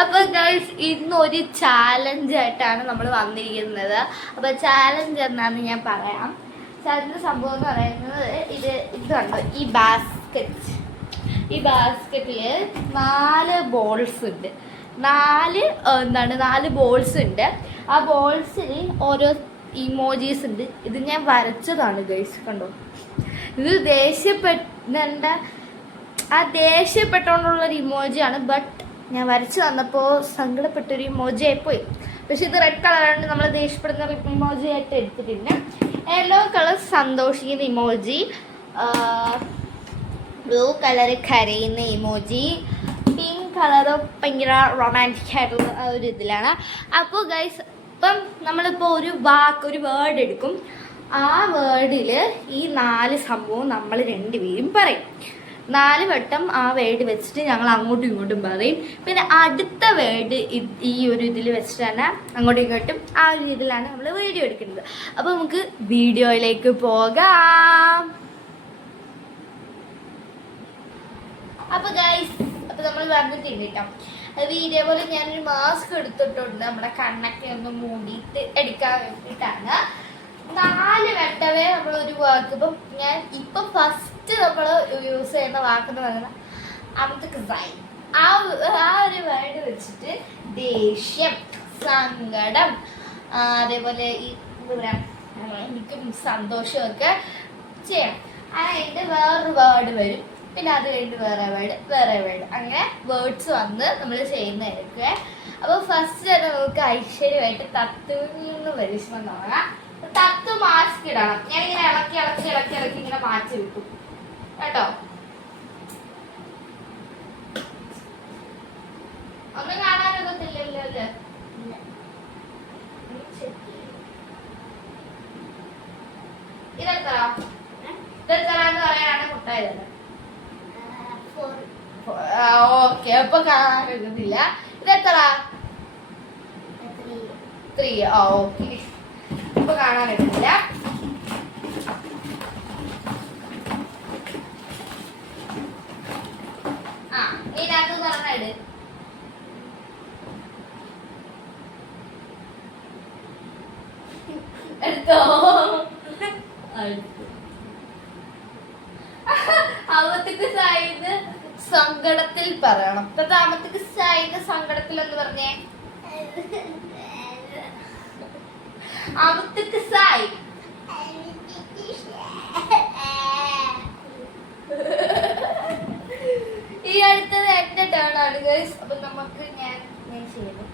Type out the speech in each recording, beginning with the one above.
അപ്പൊ ഗൈസ് ഇന്നൊരു ചാലഞ്ച് ആയിട്ടാണ് നമ്മൾ വന്നിരിക്കുന്നത്. അപ്പൊ ചാലഞ്ച് എന്നാന്ന് ഞാൻ പറയാം. ചാലഞ്ച് സംഭവം എന്ന് പറയുന്നത് ഇതുണ്ട്. ഈ ബാസ്കറ്റില് 4 ബോൾസ് ഉണ്ട്. 4 ബോൾസ് ഉണ്ട്. ആ ബോൾസിൽ ഓരോ ഇമോജീസ് ഉണ്ട്. ഇത് ഞാൻ വരച്ചതാണ് ഗൈസ്, കണ്ടോ. ഇത് ദേഷ്യപ്പെട്ടുകൊണ്ടുള്ളൊരു ഇമോജിയാണ്. ബട്ട് ഞാൻ വരച്ച് തന്നപ്പോൾ സങ്കടപ്പെട്ടൊരു ഇമോജി ആയിപ്പോയി. പക്ഷെ ഇത് റെഡ് കളറാണ്, നമ്മൾ ദേഷ്യപ്പെടുന്ന ഇമോജി ആയിട്ട് എടുത്തിട്ടുണ്ട്. യെല്ലോ കളർ സന്തോഷിക്കുന്ന ഇമോജി, ബ്ലൂ കളർ കരയുന്ന ഇമോജി, പിങ്ക് കളറ് ഭയങ്കര റൊമാൻറ്റിക് ആയിട്ടുള്ള ആ ഒരു ഇതിലാണ്. അപ്പോൾ ഗൈസ് ഇപ്പം നമ്മളിപ്പോൾ ഒരു വേർഡ് എടുക്കും. ആ വേർഡിൽ ഈ 4 സംഭവം നമ്മൾ രണ്ടുപേരും പറയും. 4 വട്ടം ആ വേർഡ് വെച്ചിട്ട് ഞങ്ങൾ അങ്ങോട്ടും ഇങ്ങോട്ടും പറയും. പിന്നെ അടുത്ത വേർഡ് ഈ ഒരു ഇതിൽ വെച്ചിട്ട് തന്നെ അങ്ങോട്ടും ഇങ്ങോട്ടും ആ ഒരു ഇതിലാണ് നമ്മൾ വീഡിയോ എടുക്കുന്നത്. അപ്പോൾ നമുക്ക് വീഡിയോയിലേക്ക് പോകാം. അപ്പോൾ ഗൈസ്, അപ്പോൾ നമ്മൾ വന്നിട്ടുണ്ട് കേട്ടോ. വീഡിയോ പോലെ ഞാനൊരു മാസ്ക് എടുത്തിട്ടുണ്ട്, നമ്മുടെ കണ്ണൊക്കെ ഒന്ന് മൂടിയിട്ട് എടുക്കാൻ വേണ്ടിയിട്ടാണ്. 4 വട്ടമേ നമ്മളൊരു വാക്ക്, ഇപ്പം ഞാൻ ഇപ്പം ഫസ്റ്റ് നമ്മൾ യൂസ് ചെയ്യുന്ന വാക്കെന്ന് പറയുന്നത് അമത്തക്സായി. ആ ഒരു വേർഡ് വെച്ചിട്ട് ദേഷ്യം, സങ്കടം, അതേപോലെ ഈ എന്താ പറയുക, എനിക്കും സന്തോഷമൊക്കെ ചെയ്യണം. അതിൻ്റെ വേറൊരു വേർഡ് വരും. പിന്നെ അത് കഴിഞ്ഞ് വേറെ വേർഡ് അങ്ങനെ വേർഡ്സ് വന്ന് നമ്മൾ ചെയ്യുന്നതായിരിക്കും. അപ്പോൾ ഫസ്റ്റ് തന്നെ നമുക്ക് ഐശ്വര്യമായിട്ട് തത്വന്ന് പരിശ്രമം തുടങ്ങാം. തത്വ മാസ്ക് ഇടണം. ഞാനിങ്ങനെ ഇളക്കി ഇങ്ങനെ മാറ്റി വെക്കും കേട്ടോ. ഒന്നും കാണാനൊക്കത്തില്ലല്ലോ അല്ലേ? ഇതെത്തറാന്ന് പറയാനാണ് മുട്ടായത്. ഓക്കെ, അപ്പൊ കാണാൻ പറ്റുന്നില്ല. ഇതെത്ര? 3. ഓക്കെ, ഇപ്പൊ കാണാൻ പറ്റുന്നില്ല. ഇതിനകത്ത് പറഞ്ഞിട്. എടുത്തോ. അവത്തേക്ക് സായിന്ന് സങ്കടത്തിൽ പറയണം. താമത്തേക്ക് സായിന്ന് സങ്കടത്തിൽ എന്ന് പറഞ്ഞേ. അവത്തേക്ക് സായി ഈ അടുത്തത് എന്റെ ടേൺ ആണ് ഗൈസ്. അപ്പൊ നമുക്ക് ഞാൻ ചെയ്യുന്നു.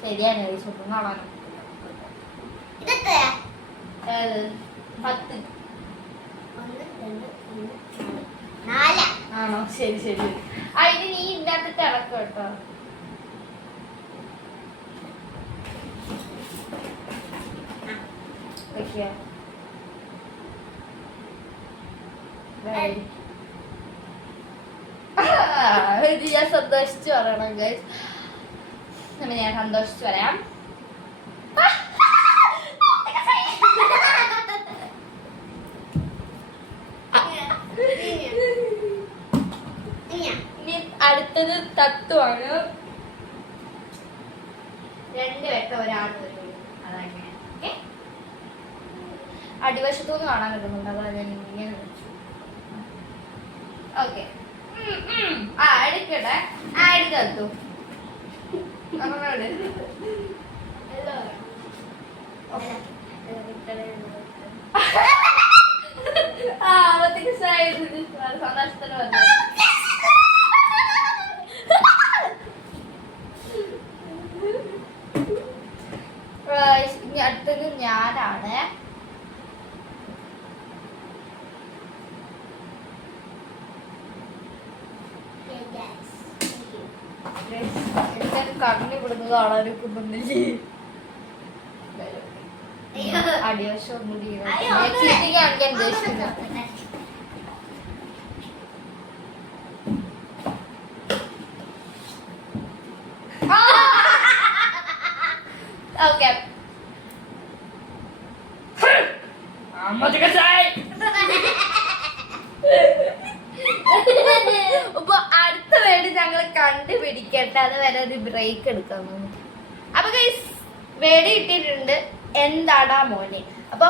ശരിയാണ് ഗൈസ്, ഒന്നും കാണാൻ 10. ആണോ? ശരി. അതിന് നീ ഇല്ലാത്തിട്ട് ഇളക്കും കേട്ടോ. ഞാൻ സന്തോഷിച്ചു പറയണം ഗൈസ്. ഞാൻ സന്തോഷിച്ചു പറയാം. അടുത്തത് തത്വമാണ്. 2 വട്ടം ഒരാൾ വരും. അതങ്ങനെ അടിവശത്തുനിന്ന് കാണാൻ കിട്ടുന്നുണ്ട്. അതാണ് ഞാൻ ഇങ്ങനെ വെച്ചു. ഓക്കെ, എടുക്കട്ടെ. എടുത്തു സന്തോഷത്തിന് വന്നു. ഇനി അടുത്തത് ഞാനാണ്. കണ്ണി വിടുന്നത് കാണാനൊക്കെ അടിവശം മുടി കാണിക്കാൻ ഉദ്ദേശിക്കുന്നു. Okay, I'm not gonna say. ഇരിക്കട്ടെ, അത് വരെ ഒരു ബ്രേക്ക് എടുക്കാൻ തോന്നുന്നു. അപ്പൊ ഗൈസ് വേടി ഇട്ടിട്ടുണ്ട് എന്താടാ മോനെ. അപ്പൊ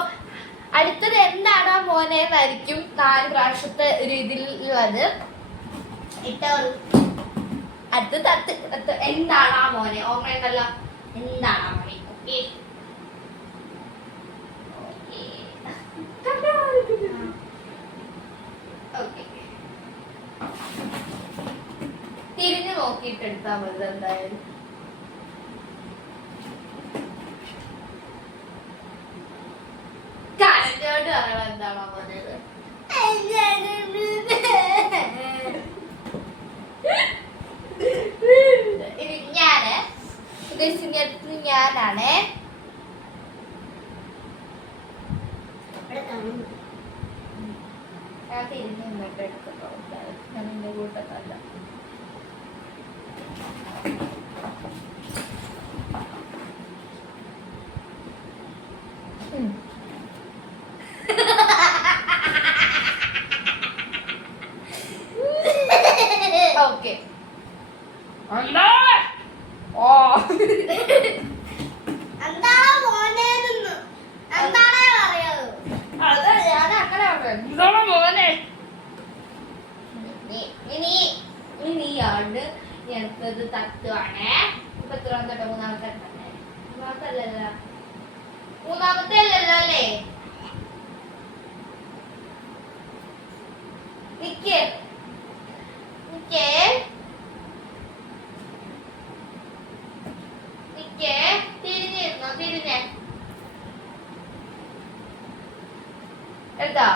അടുത്തത് എന്താടാ മോനെ എന്നായിരിക്കും 4 പ്രാവശ്യത്തെ ഒരു ഇതിലുള്ളത്. ഇട്ടോളൂ. അടുത്ത് എന്താടാ മോനെ, ഓർമ്മയുണ്ടല്ലോ, എന്താടാ മോനെ. ഓക്കെ ഓക്കെ, തിരിഞ്ഞു നോക്കിയിട്ട് എടുത്താൽ മതി. എന്തായാലും കരഞ്ഞോണ്ട് പറയണം എന്താണോ പറഞ്ഞത്. ഇനി ഞാനാണ് ഞാൻ തിരിഞ്ഞ് നിന്നിട്ട് എടുക്കട്ടോ. ഞാൻ എന്റെ കൂട്ടത്തല്ല. ഓക്കെ നീയാണ് ഞങ്ങൾക്കത് തട്ടുവാണേ. ഇപ്പൊ എത്ര തൊട്ടോ? മൂന്നാമത്തെ അല്ലല്ലോ, മൂന്നാമത്തെ അല്ലല്ലോ അല്ലേ? നിക്കേ നിക്കേ നിക്കേ, തിരിഞ്ഞിരുന്നോ? തിരിഞ്ഞേ എടുത്തോ?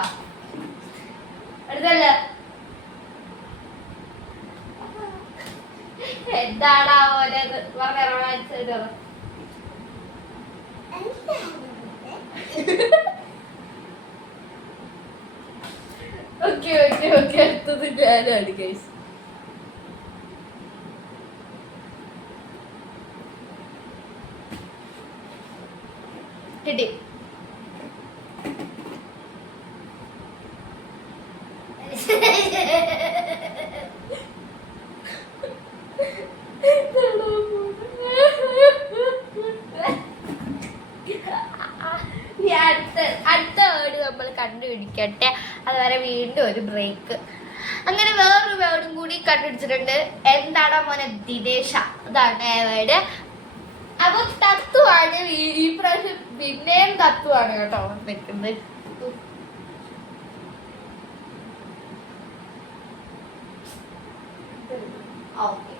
എടുത്തല്ല. എന്താടാ ഓരത് പറഞ്ഞ. ഓക്കെ ഓക്കെ ഓക്കെ, അടുത്തത് ഞാനാണ് ഗൈസ്. കിട്ടി. അടുത്ത വേർഡ് നമ്മൾ കണ്ടുപിടിക്കട്ടെ. അതുവരെ വീണ്ടും ഒരു ബ്രേക്ക്. അങ്ങനെ വേറൊരു വേർഡും കൂടി കണ്ടുപിടിച്ചിട്ടുണ്ട്. എന്താടാ മോനെ ദിനേശ, അതാണ് വേർഡ്. അപ്പൊ തത്വമാണ് ഈ പ്രാവശ്യം, പിന്നെയും തത്വമാണ് കേട്ടോ നിൽക്കുന്നത്. ഓക്കെ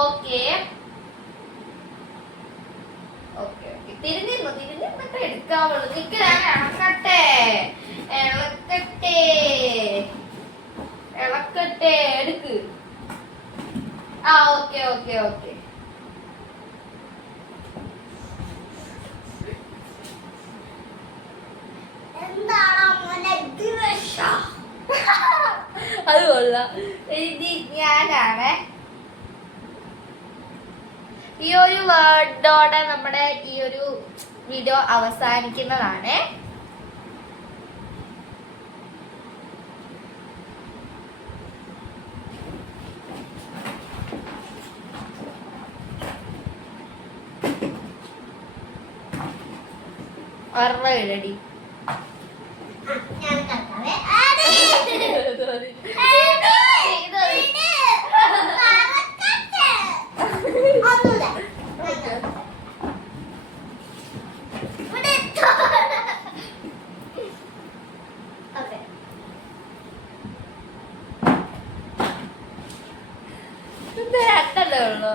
ഓക്കെ ഓക്കെ ഓക്കെ, തിരിഞ്ഞിരുന്നിട്ട് എടുക്കാവുള്ളൂ. നിക്ക്, ഞാൻ ഇളക്കട്ടെ എടുക്ക്. ആ ഓക്കെ ഓക്കെ ഓക്കെ. അത് കൊള്ളാം. ഇത് ഞാനാണ്. ഈ ഒരു വേർഡോടെ നമ്മുടെ ഈ ഒരു വീഡിയോ അവസാനിക്കുന്നതാണ്. ഓർമ്മയില്ലടി. രണ്ടല്ലേ ഉള്ളു.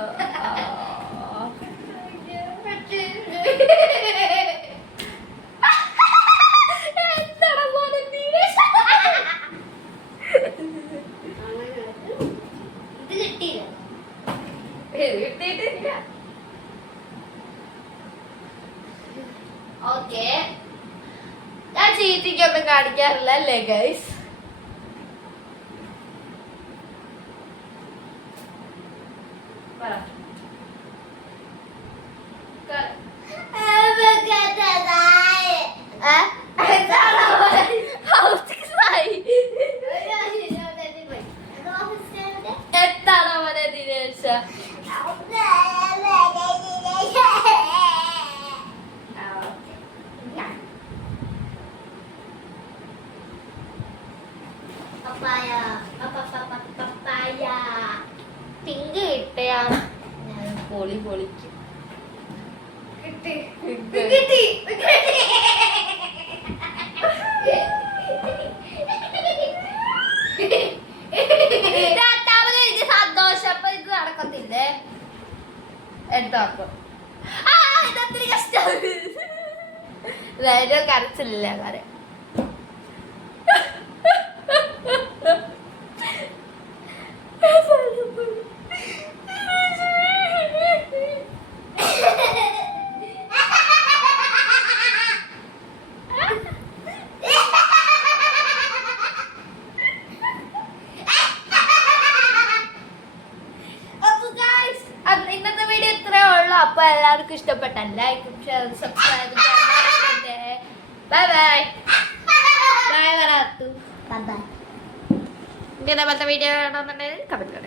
ഓക്കെ, ഞാൻ ചീറ്റിക്കൊന്നും കാണിക്കാറില്ല അല്ലേ ഗൈസ്? എന്താണ് അവനെ ദിനേശ? പപ്പായ പപ്പായ പിങ്ക് കിട്ടിയാ ഞാൻ പൊളിക്കും. കിട്ടി. രണ്ടാമത് എനിക്ക് സന്തോഷം. അപ്പൊ ഇത് നടക്കത്തില്ലേ? എന്താക്കും ഇതത്തിരി കഷ്ടമാണ്. വേറെ കരച്ചില്ല കാര്യം. ഇന്നത്തെ വീഡിയോ ഇത്രേ ഉള്ളൂ. അപ്പൊ എല്ലാവർക്കും ഇഷ്ടപ്പെട്ട ലൈക്കും ഷെയർ സബ്സ്ക്രൈബ് ബൈ വരാത്തു. ഇതേപോലത്തെ വീഡിയോ കാണുന്നുണ്ടെങ്കിൽ കമന്റ്